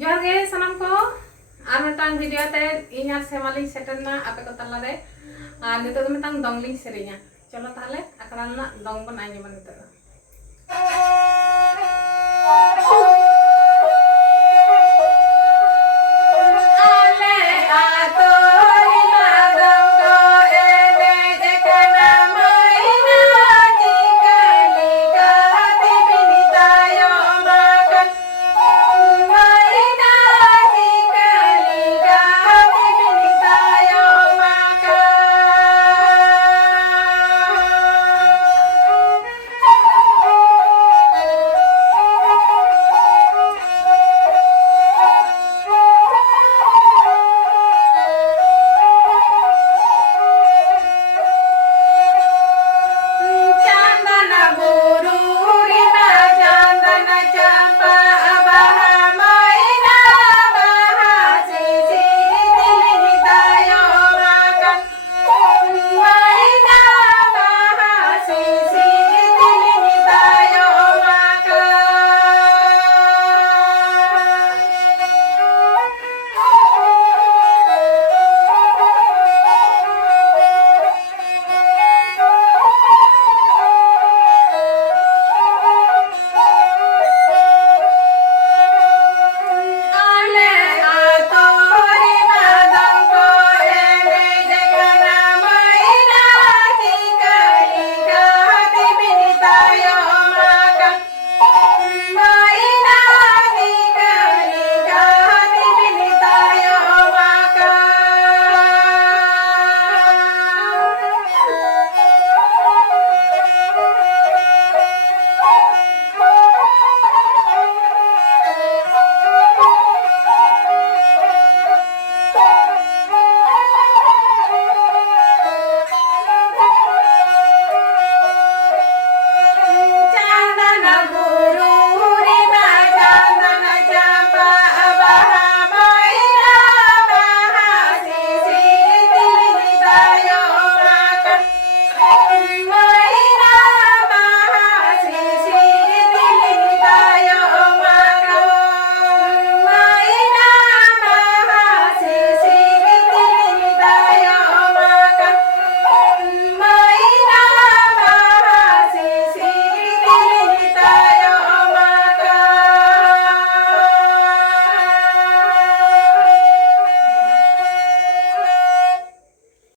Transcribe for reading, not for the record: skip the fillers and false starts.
जोहार गे सनम को are मिटांग video ते इन आर सेमाली सेटरना आपे को तला रे आर नितो दो मिटांग दंगलिंग सेरिया चलो ताहले अकड़ा ना दंग बन आंजम नितो